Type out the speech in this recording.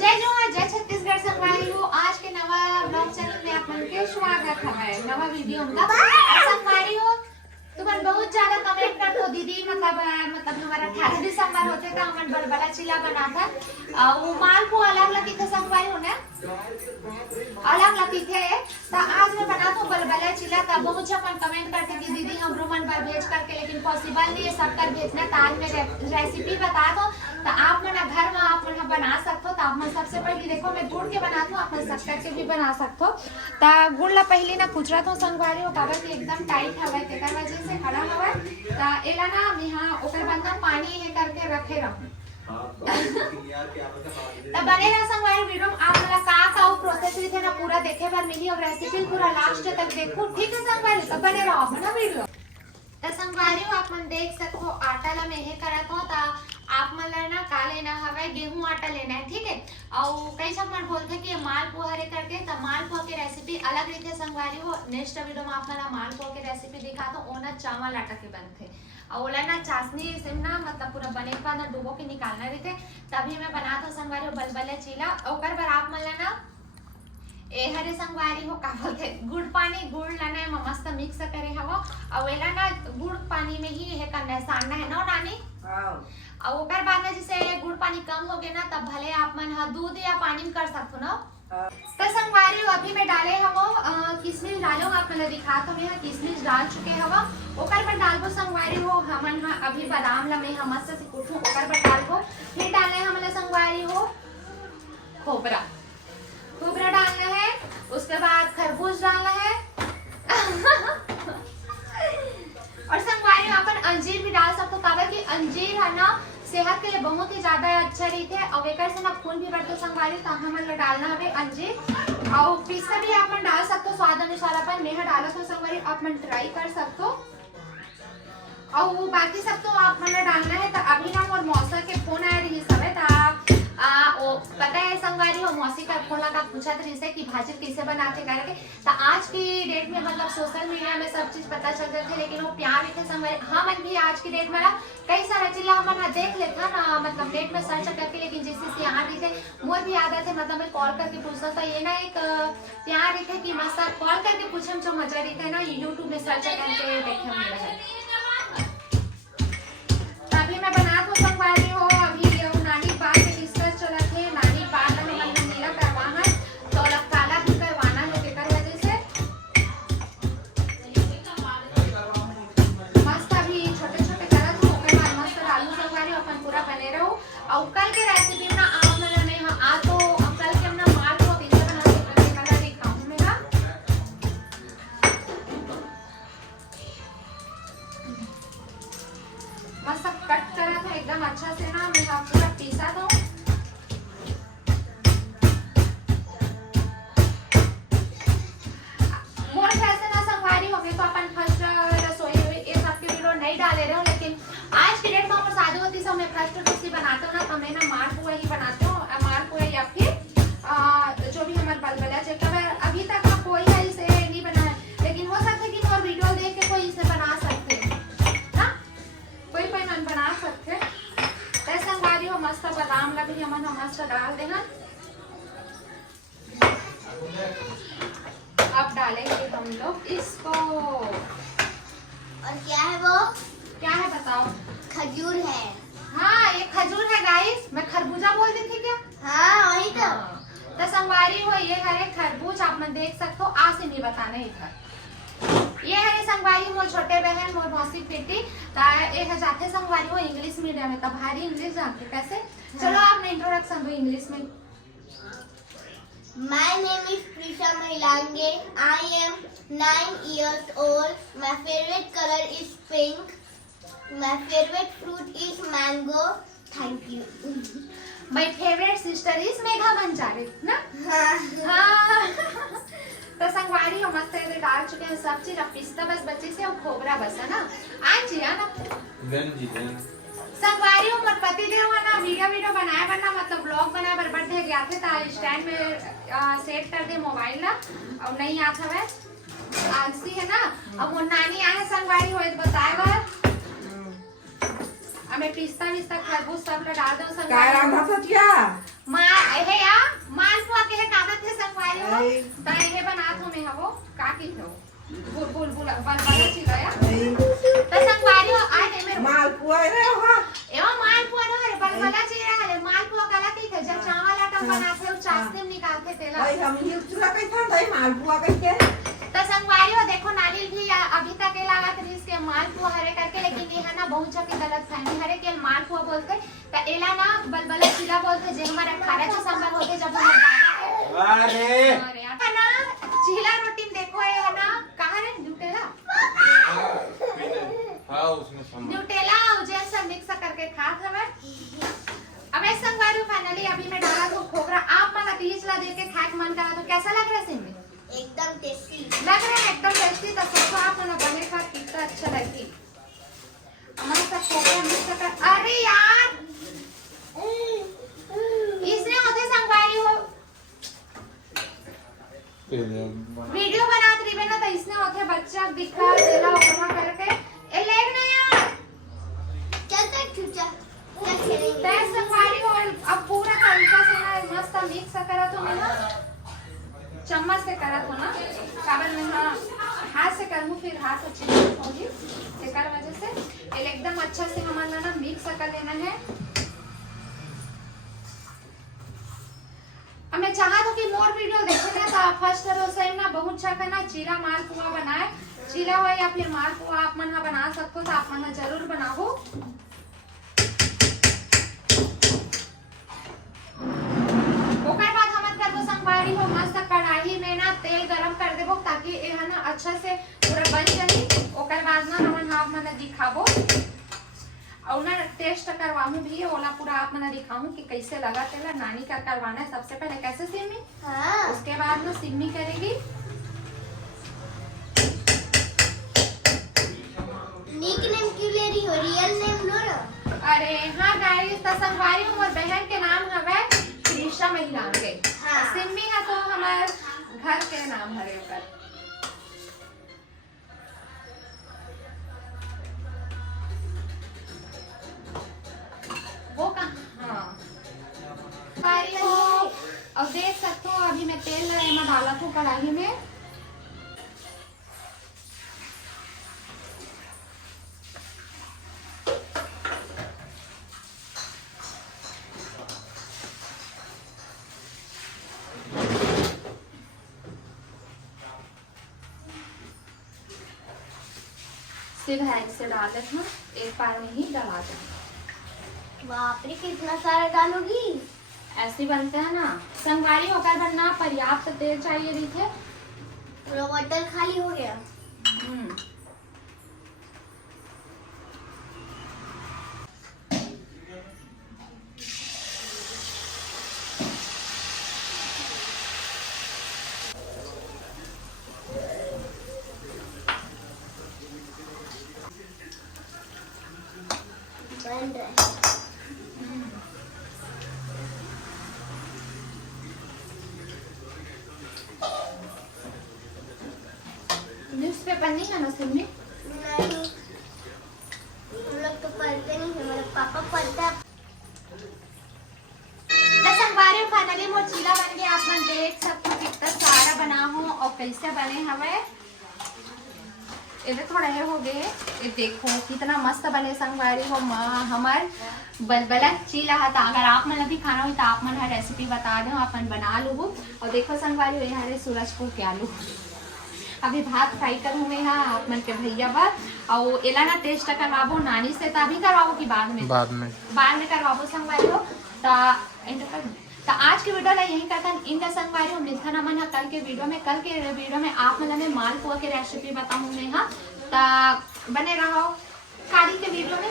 जय जोहार जय छत्तीसगढ़ संगवारी हो। आज के नवा ब्लॉग चैनल में आप मन के स्वागत है। नवा वीडियो का संगवारी हो। तुमन बहुत ज्यादा कमेंट करते हो दीदी मतलब हमारा 18 दिसंबर होते तो हमन बलबला चिल्ला बना था वो माल को अलग लगी थे संगवारी हो ना अलग लगी थे। तो आज मैं बना तो बलबला चिल्ला का बहुत जन कमेंट करते कि दीदी हम रोमन पर भेज करके लेकिन पॉसिबल नहीं है सब कर भेजना। तो आज मैं रेसिपी बता दो तो आप मन घर में आप मन बना सकते हो। तो आप मन सबसे पहले देखो मैं गुड़ के बनाती हूँ, आप मन शक्कर के भी बना सकते हो। तो गुड़ ला पहले ना कुचरा तो संगवारी हो काबर कि एकदम टाइट हवे तेकर वजह से खड़ा हवे। तो एला ना यहाँ ओकर बाद ना पानी है करके रखे रहूं। तो बने रहा संगवारी वीडियो में आप मला का प्रोसेस रही ना पूरा देखे बार मिली और रेसिपी पूरा लास्ट तक देखो ठीक है संगवारी। तो बने रहो ना वीडियो। तो संगवारी हो आप मन देख सकते हो आटा ला मैं ये करत हो। तो आप मन ना का लेना हवे गेहूं आटा लेना है ठीक है। और कई सब मन बोलते कि मालपुआ हरे करके तो मालपुआ की रेसिपी अलग रहती है संगवारी हो। नेक्स्ट वीडियो में आप मन मालपुआ की रेसिपी दिखा तो ओना चावल आटा के बनते और ओला ना चाशनी से ना मतलब पूरा बने के बाद ना डुबो के निकालना रहते तभी मैं बना तो संगवारी हो बलबला चिल्ला। ओकर पर आप मन ना ए हरे संगवारी हो का बोलते गुड़ पानी गुड़ लाना है मस्त मिक्स करे हवा और वेला ना गुड़ पानी में ही है करना है सानना है ना नानी। और ओकर बाद ना जैसे गुड़ पानी कम हो गया ना तब भले आप मन दूध या पानी में कर सकते हो ना। तो संगवारी हो अभी मैं डाले हवो किशमिश डालो आप मतलब दिखा तो मैं किशमिश डाल चुके हवा। ओकर पर डालबो संगवारी हो हमन अभी बादाम ला मैं मस्त से कुटू ओकर पर डालबो। फिर डालना है हमला संगवारी हो खोबरा खोबरा डालना है। उसके बाद खरबूज डालना है और संगवारी में अपन अंजीर भी डाल सकते हो काबर कि अंजीर है ना सेहत के लिए बहुत ही ज्यादा अच्छा रहते है और एकर से ना खून भी बढ़ते संगवारी। तो हमन डालना है अंजीर और पिस्ता भी आप मन डाल सकते हो स्वाद अनुसार अपन नेहा डाला तो संगवारी आप मन ट्राई कर सकते हो। और वो बाकी सब तो आप मन डालना है। तो अभी ना मोर मौसा के फोन आया रही सब तो वो पता है संगवारी हो मौसी का फोन लगा पूछा था जैसे कि भाजी कैसे बनाते करके। तो आज की डेट में मतलब सोशल मीडिया में सब चीज पता चल जाते लेकिन वो प्यार थे संगवारी। हम भी आज की डेट में ना कई सारा चीज हम देख लेता ना मतलब नेट में सर्च करके लेकिन जैसे यहाँ भी थे मोर भी आदत है मतलब मैं कॉल करके पूछता था ये ना एक प्यार रही थे कि मस्त कॉल करके पूछे जो मजा रही थे ना यूट्यूब में सर्च करके देखे मिला है। अभी मैं बना तो संगवारी हो अभी नानी बात में डिस्कस चला थे नानी बात में मतलब मेरा करवाना है तो अलग काला भी करवाना है तेकर वजह से मस्त अभी छोटे छोटे करत हो ओकर बाद मस्त आलू संगवारी अपन पूरा बने रहो। और कल के रेसिपी में आप मन में आ तो कल के हमना माल को कैसे बनाते हैं कल दिखाऊं मैं मस्त कट करा था एकदम अच्छा से ना मैं आप पूरा पीसा दो। मोर कैसे ना संगवारी हो गए तो अपन फर्स्ट रसोई ये सब के वीडियो नहीं डाले रहे हो लेकिन आज की डेट में हम शादी होती से मैं फर्स्ट रेसिपी बनाता हूँ ना तो मैं ना मालपुआ ही बनाती हूँ मालपुआ या फिर जो भी हमारे बलबला चेक अभी तक ना कोई है इसे नहीं बनाया लेकिन हो सकता है कि और वीडियो देख के कोई इसे बना सकते ना कोई मन बना सकते संगवारी हो मस्त बादाम ला भी हमन मस्त डाल देना। अब डालेंगे हम लोग इसको और क्या है वो क्या है बताओ खजूर है। हाँ ये खजूर है गाइस मैं खरबूजा बोल दी थी क्या। हाँ वही तो तो संगवारी हो ये हरे खरबूज आप मन देख सकते हो आ से नहीं बताना इधर ये है संगवारी मोर छोटे बहन मोर मौसी बेटी ये है जाते संगवारी हो इंग्लिश मीडियम में तो भारी इंग्लिश जानते कैसे। चलो आपने इंट्रोडक्शन दो इंग्लिश में। My name is Prisha Mailange. I am 9 years old. My favorite color is pink. My favorite fruit is mango. Thank you. My favorite sister is Megha बंजारे ना। हाँ तो संगवारी हो मस्त डाल चुके हैं सब चीज अब पिस्ता बस बचे से और खोबरा बस है ना आज जी है ना संगवारी हो पति देव है ना वीडियो बनाया वरना मतलब ब्लॉग बनाया पर बर्थडे गया थे तो स्टैंड में सेट कर दे मोबाइल ना और नहीं आता है आलसी है ना। अब वो नानी आए संगवारी हो बताएगा हमें पिस्ता विस्ता खरबूज सब डाल दो संगवारी क्या रांधा था क्या माँ है यार ता हे बनात हो में हवो का की थो बुल बलबला चिलाया ता संगवारी हो आय ने मेरे मालपुआ रे हो एवा मालपुआ न हरे बलबला चिरा हरे मालपुआ कला की थे जब चावल आटा बनाते हो चाशनी निकालते थे ला भाई हम हिलचुला कैसा भाई मालपुआ कैसे तो संगवारी हो देखो नारियल भी अभी तक ये लागत रही इसके मालपुआ हरे करके, लेकिन ये है ना बहुत जगह गलत फहमी हरे के मालपुआ बोलते तो एला ना बलबला चिला बोलते जे हमारे 18 दिसंबर होते जब हम अरे है ना चिला रोटी में देखो ये है ना कहां रे न्यूटेला हाँ उसमें सामान न्यूटेला और जैसा मिक्स करके खात हवे। अब ऐसा संगवारी फाइनली अभी मैं डाला तो खोखरा आप मला तीज ला देके खाए मन करा तो कैसा लग रहा है सिमी एकदम टेस्टी लग रहा है एकदम टेस्टी। तो सोचो आप ना बने खा कितना अच्छा लगती हमारे साथ खोखरा मिक्स कर। अरे यार इसने होते संगवारी हो वीडियो बनात रही ना तो इसने होते बच्चा दिखा देला ओकरा करके ए लेग ना यार चल तक चुचा क्या खेलेंगे ते संगवारी हो अब पूरा तरीका से ना मस्त मिक्स करा तो मैं ना चम्मच से करा तो ना काबल में हाँ हाथ से करूँ फिर हाथ से चिपक होगी तेकर वजह से एकदम अच्छा से हमारा ना मिक्स कर लेना है। अब मैं चाहा तो कि मोर वीडियो देखे ना तो फर्स्ट तरह से ना बहुत अच्छा करना चीला मालपुआ बनाए चीला हो या फिर मालपुआ आप मन बना सकते हो तो आप मन जरूर बनाओ। ओकर बाद हम कर दो संगवारी हो मस्त कढ़ाई में ना तेल गरम कर देबो ताकि ये है ना अच्छा से पूरा बन जाए। ओकर बाद ना हम हाथ में दिखाबो और ना टेस्ट करवाऊं भी ओला पूरा आप मना दिखाऊं कि कैसे लगा तेला नानी का करवाना है। सबसे पहले कैसे सिम्मी हाँ उसके बाद ना सिम्मी करेगी निक नेम क्यों ले रही हो रियल नेम लो ना। अरे हाँ गाइस तो संगवारी मोर बहन के नाम हवे त्रिशा महिला के हाँ। सिम्मी है तो हमार घर के नाम हरे ओकर। वो कहाँ हाँ और देख सकते हो अभी मैं तेल में डाला था कढ़ाई में सीधा ऐसे डाल देता हूँ एक बार में ही डला दें। बाप रे कितना सारा डालोगी ऐसे बनते हैं ना संगवारी होकर बनना पर्याप्त तेल चाहिए रही थे। पूरा बॉटल खाली हो गया। बन रहा है न्यूज़पेपर नहीं है ना सिम में नहीं हम लोग तो पढ़ते नहीं है मेरे पापा पढ़ता है। संगवारी फाइनली मोर चीला बन गया आप मन देख सकते हो कितना सारा बना हो और कैसे बने हवे ये थोड़ा ये हो गए ये देखो कितना मस्त बने संगवारी हो हमार बलबला चीला है। तो अगर आप मन अभी खाना हो तो आप मन रेसिपी बता दो आप मन बना लो। और देखो संगवारी हो यहाँ सूरजपुर के आलू अभी भात फ्राई करूँ मैं यहाँ आप मन के भैया बात और एला ना टेस्ट करवाबो नानी से तो अभी करवाबो कि बाद में करवाबो संगवारी हो। तो आज के वीडियो ला यही करता इन संगवारी हो मिलता ना मन कल के वीडियो में आप मन में मालपुआ के रेसिपी बताऊँ मैं हाँ तो बने रहो खाली के वीडियो में।